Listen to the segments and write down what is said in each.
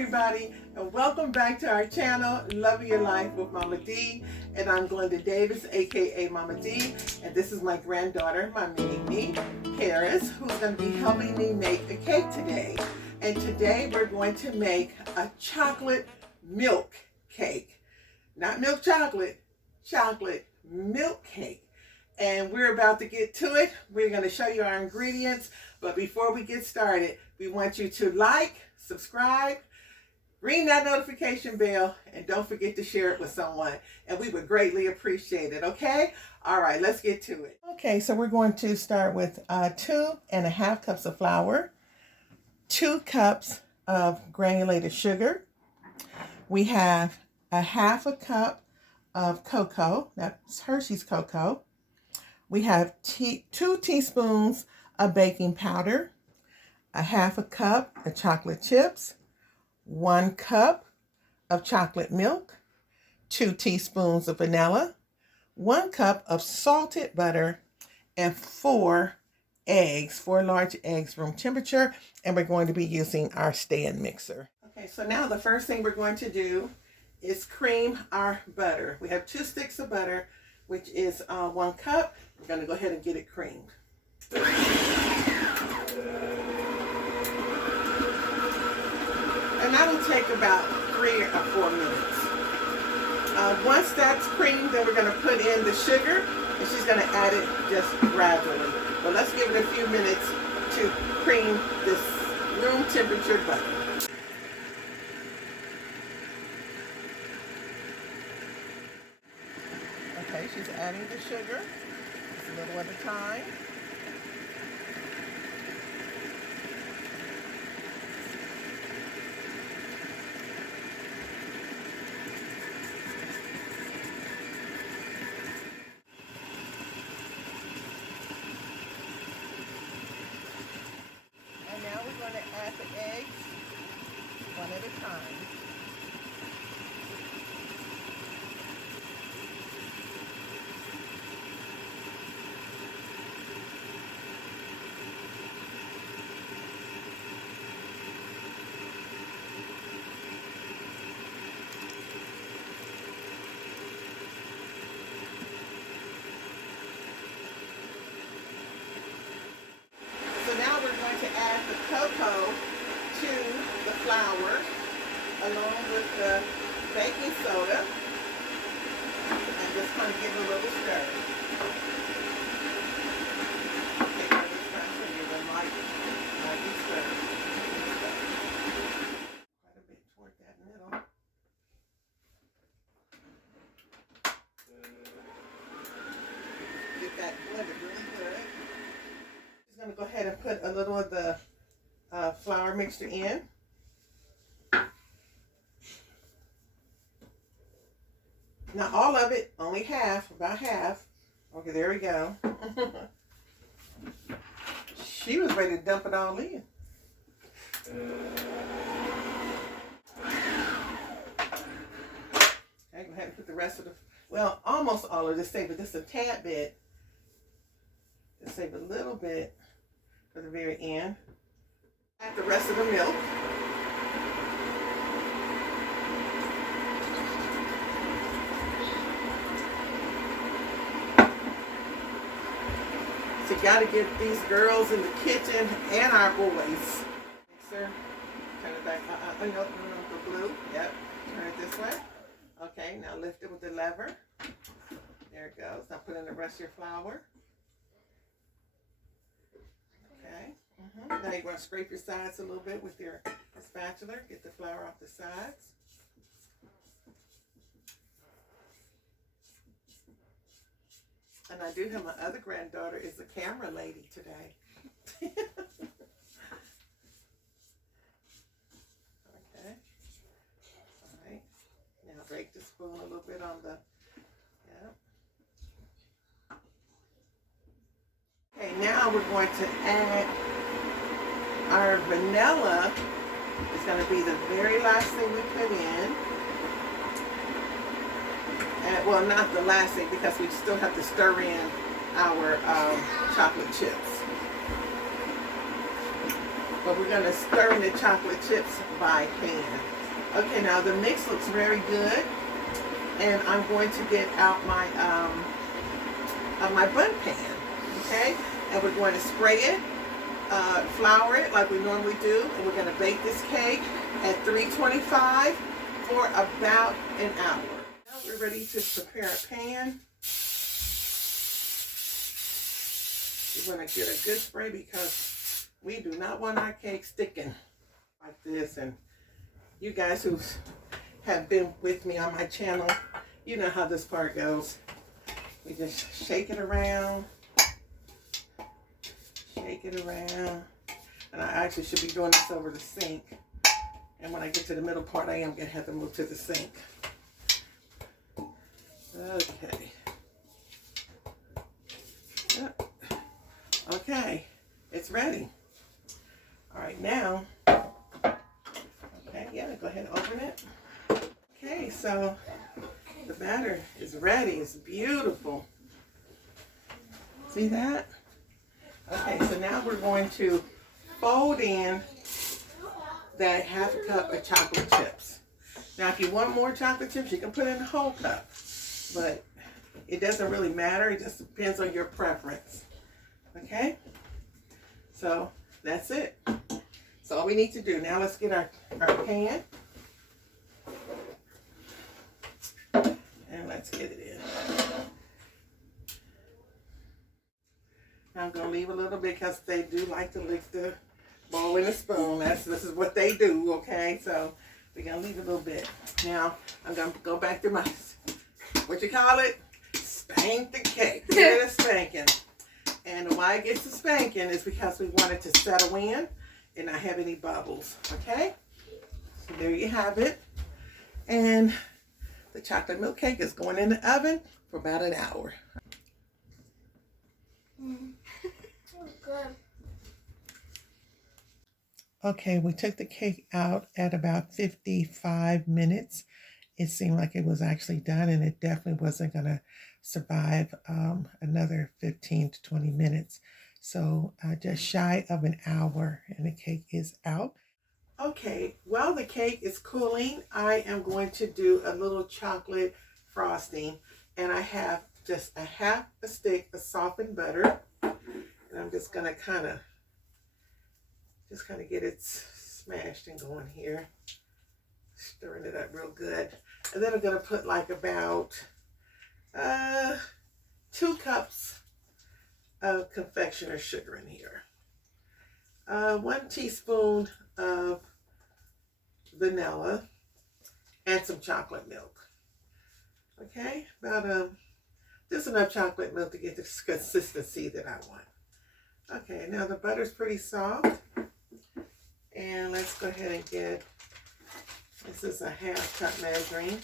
everybody, and welcome back to our channel, Loving Your Life with Mama D. And I'm Glenda Davis, aka Mama D, and this is my granddaughter, my mini-me, Karis, who's going to be helping me make a cake today. And today we're going to make a chocolate milk cake. Not milk chocolate, chocolate milk cake. And we're about to get to it. We're going to show you our ingredients. But before we get started, we want you to like, subscribe, ring that notification bell, and don't forget to share it with someone. And we would greatly appreciate it, okay? All right, let's get to it. Okay, so we're going to start with 2.5 cups of flour, 2 cups of granulated sugar. We have 1/2 cup of cocoa. That's Hershey's cocoa. We have 2 teaspoons of baking powder, 1/2 cup of chocolate chips, 1 cup of chocolate milk, 2 teaspoons of vanilla, 1 cup of salted butter, and 4 eggs, 4 large eggs, room temperature, and we're going to be using our stand mixer. Okay, so now the first thing we're going to do is cream our butter. We have 2 sticks of butter, which is 1 cup. We're going to go ahead and get it creamed. And that'll take about 3 or 4 minutes. Once that's creamed, then we're going to put in the sugar, and she's going to add it just gradually. But let's give it a few minutes to cream this room temperature butter. Okay, she's adding the sugar, just a little at a time. And now we're going to add the eggs one at a time. So now we're going to add the cocoa to the flour along with the baking soda and just kind of give it a little stir. Okay, now this time we're going to lightly stir. Quite a bit toward that middle. Get that blended really good. Going to go ahead and put a little of the flour mixture in. Not all of it, only half, about half. Okay, there we go. She was ready to dump it all in. Okay, go ahead and put the rest of the, well, almost all of this, save it just a tad bit. Just save a little bit for the very end. Add the rest of the milk. So you got to get these girls in the kitchen and our boys. Mixer, turn it back. No, the blue. Yep. Turn it this way. Okay, now lift it with the lever. There it goes. Now put in the rest of your flour. Okay. Now you're going to scrape your sides a little bit with your spatula. Get the flour off the sides. And I do have my other granddaughter is a camera lady today. Okay. All right. Now break the spoon a little bit on the, Okay, now we're going to add our vanilla. It's going to be the very last thing we put in. And, well, not the last thing because we still have to stir in our chocolate chips. but we're going to stir in the chocolate chips by hand. Okay, now the mix looks very good, and I'm going to get out my my bun pan, okay? And we're going to spray it, flour it like we normally do, and we're going to bake this cake at 325 for about an hour. Now we're ready to prepare a pan. We're going to get a good spray because we do not want our cake sticking like this. And you guys who have been with me on my channel, you know how this part goes. We just shake it around. Shake it around. And I actually should be doing this over the sink. And when I get to the middle part, I am going to have to move to the sink. Okay. Yep. Okay, it's ready. All right, now, okay, yeah, go ahead and open it. Okay, so the batter is ready. It's beautiful. See that? Okay, so now we're going to fold in that half a cup of chocolate chips. Now, if you want more chocolate chips, you can put in a whole cup, but it doesn't really matter. It just depends on your preference. Okay, so that's it. So all we need to do now, let's get our pan and let's get it in. Now I'm gonna leave a little bit because they do like to lick the bowl in a spoon. This is what they do. Okay, so we're gonna leave a little bit. Now I'm gonna go back to my, what you call it, spank the cake. Give it a spanking. And why it gets a spanking is because we want it to settle in and not have any bubbles, okay? So there you have it. And the chocolate milk cake is going in the oven for about an hour. Okay, we took the cake out at about 55 minutes. It seemed like it was actually done, and it definitely wasn't going to survive another 15 to 20 minutes. So just shy of an hour, and the cake is out. Okay, while the cake is cooling, I am going to do a little chocolate frosting, and I have just a half a stick of softened butter, and I'm just going to kind of get it smashed and going here, stirring it up real good. And then I'm going to put like about 2 cups of confectioner's sugar in here. 1 teaspoon of vanilla and some chocolate milk. Okay, about just enough chocolate milk to get the consistency that I want. Okay, now the butter's pretty soft. And let's go ahead and get, this is a half cup measuring.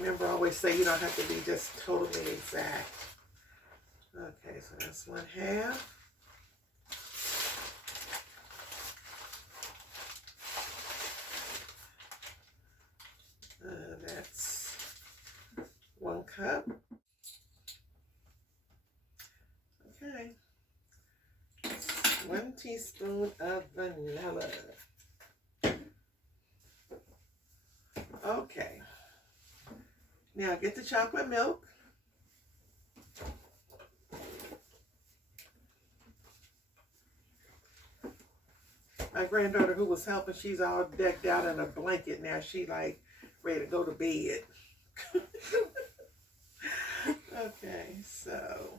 Remember, I always say you don't have to be just totally exact. Okay, so that's 1/2. That's 1 cup. Okay. 1 teaspoon of vanilla. Okay. Now get the chocolate milk. My granddaughter who was helping, she's all decked out in a blanket now. She like ready to go to bed. Okay, so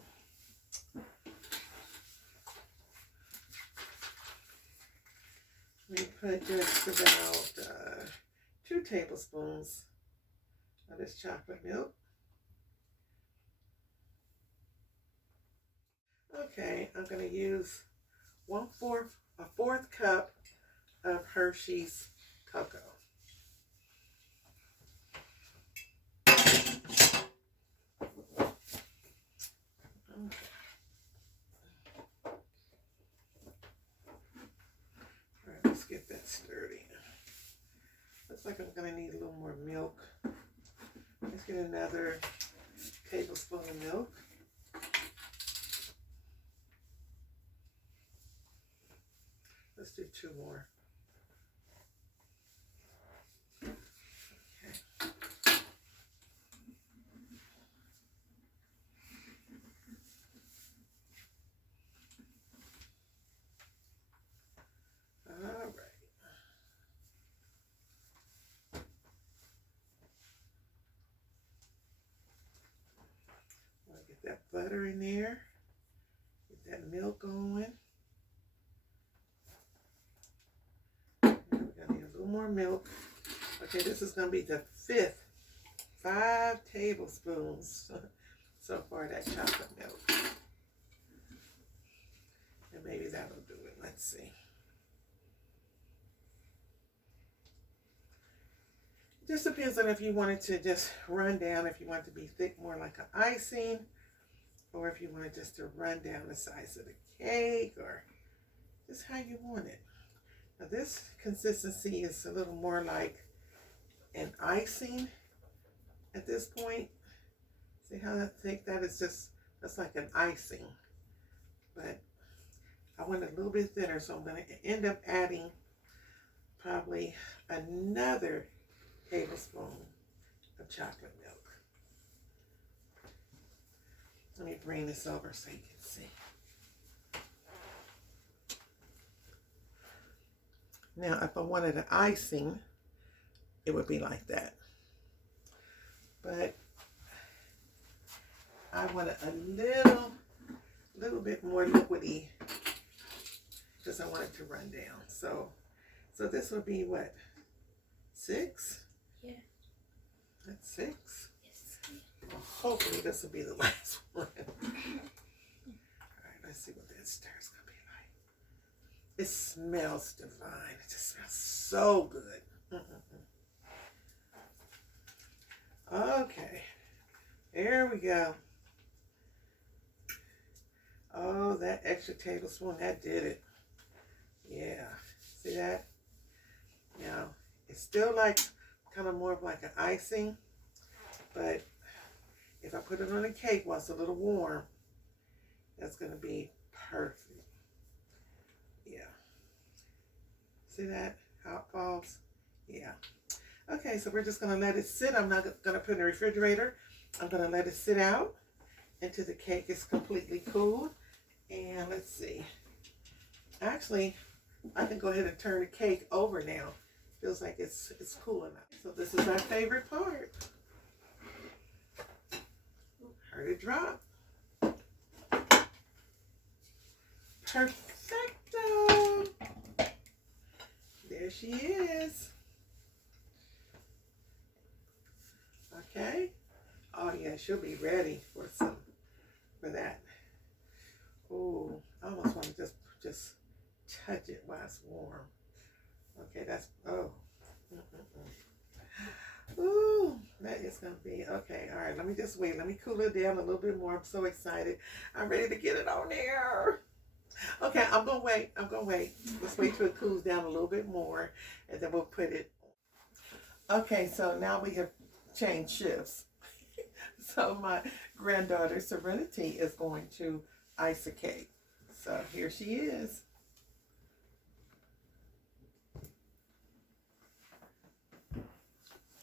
we put just about 2 tablespoons of this chocolate milk. Okay, I'm going to use a 4th cup of Hershey's cocoa. Alright, let's get that stirred in. Looks like I'm going to need a little more milk. Let's get another tablespoon of milk. Let's do 2 more. All right. I'll get that butter in there. Get that milk going. We're gonna need a little more milk. Okay, this is gonna be the 5th. 5 tablespoons so far that chocolate milk. And maybe that'll do it. Let's see. Just depends on if you want it to just run down, if you want it to be thick, more like an icing, or if you want it just to run down the size of the cake, or just how you want it. Now this consistency is a little more like an icing at this point. See how thick that is? That's like an icing. But I want it a little bit thinner, so I'm going to end up adding probably another tablespoon of chocolate milk. Let me bring this over so you can see. Now, if I wanted an icing, it would be like that. But I want it a little bit more liquidy because I want it to run down. So this would be what? 6? Yeah. That's 6. Yes. Well, hopefully this will be the last one. All right, let's see what that stir's gonna be like. It smells divine. It just smells so good. Okay, there we go. Oh, that extra tablespoon, that did it. Yeah, see that? Now, it's still like kind of more of like an icing, but if I put it on a cake while it's a little warm, that's going to be perfect. Yeah. See that? How it falls? Yeah. Okay, so we're just going to let it sit. I'm not going to put it in the refrigerator. I'm going to let it sit out until the cake is completely cooled. And let's see. Actually, I can go ahead and turn the cake over now. Feels like it's cool enough. So this is our favorite part. Heard it drop. Perfecto. There she is. Okay. Oh yeah, she'll be ready for that. Oh, I almost want to just touch it while it's warm. Okay, that's Ooh, that is gonna be okay. All right, let me just wait. Let me cool it down a little bit more. I'm so excited. I'm ready to get it on there. Okay, I'm gonna wait. Let's wait till it cools down a little bit more, and then we'll put it. Okay, so now we have changed shifts. So my granddaughter Serenity is going to ice a cake. So here she is.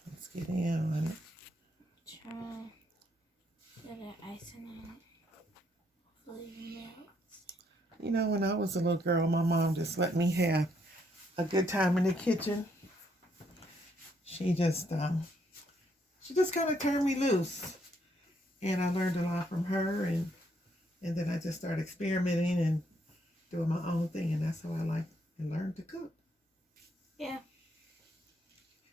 Let's get in on it. Try get an icing on it. Hopefully it melts. You know, when I was a little girl, my mom just let me have a good time in the kitchen. She just kind of turned me loose. And I learned a lot from her, and then I just started experimenting and doing my own thing, and that's how I like and learned to cook. Yeah.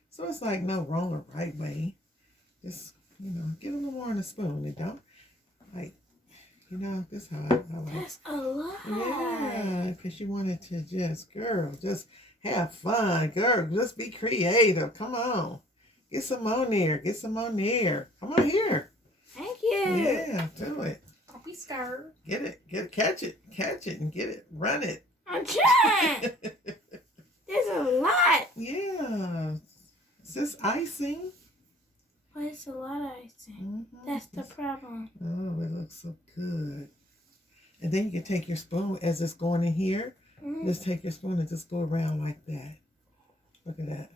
So it's like no wrong or right way. Just, get a little more on the spoon. And don't, this is how I like. That's a lot. Yeah, because you wanted to just have fun. Girl, just be creative. Come on. Get some on there. Come on here. Thank you. Yeah, do it. Don't be scared. Get it. Catch it, and get it. Run it. I'm trying. There's a lot. Yeah. Is this icing? But it's a lot of icing. That's the problem. Oh, it looks so good. And then you can take your spoon as it's going in here. Just take your spoon and just go around like that. Look at that.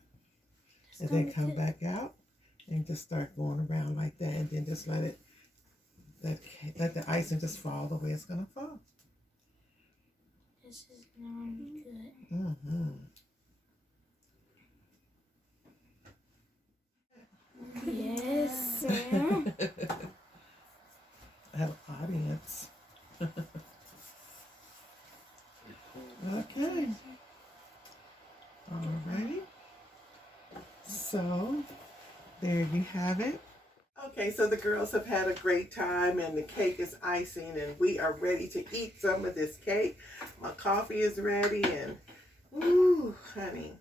And then come back out and just start going around like that. And then just let the icing just fall the way it's going to fall. This is not good. Mm-hmm. Yes. I have an audience. Okay. Alrighty. So, there you have it. Okay, so the girls have had a great time and the cake is icing and we are ready to eat some of this cake. My coffee is ready and, ooh, honey.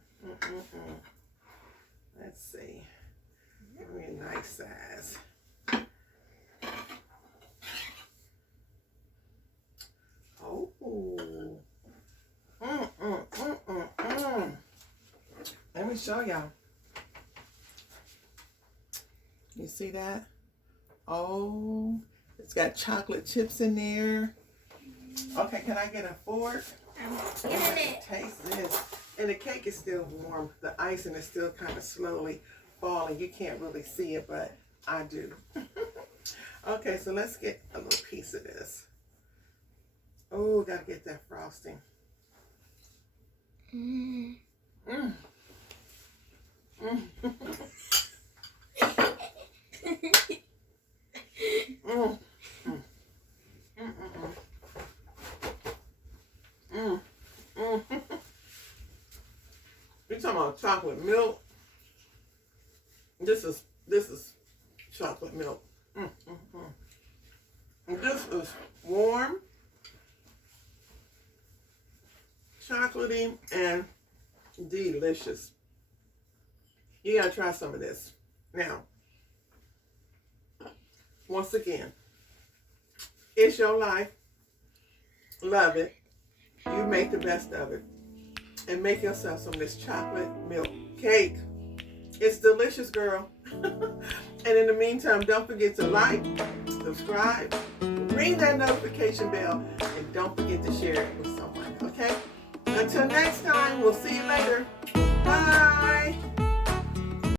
Let's see. Give me a nice size. Oh. Let me show y'all. You see that? Oh, it's got chocolate chips in there. Okay, can I get a fork? Get it. Taste this. And the cake is still warm. The icing is still kind of slowly falling. You can't really see it, but I do. Okay, so let's get a little piece of this. Oh, gotta get that frosting. Mm. Mm. Mm. Mm. Mm. Mm. You're talking about chocolate milk. This is chocolate milk. And this is warm, chocolatey, and delicious. You gotta try some of this. Now, once again, it's your life. Love it. You make the best of it. And make yourself some of this chocolate milk cake. It's delicious, girl. And in the meantime, don't forget to like, subscribe, ring that notification bell, and don't forget to share it with someone, okay? Until next time, we'll see you later. Bye.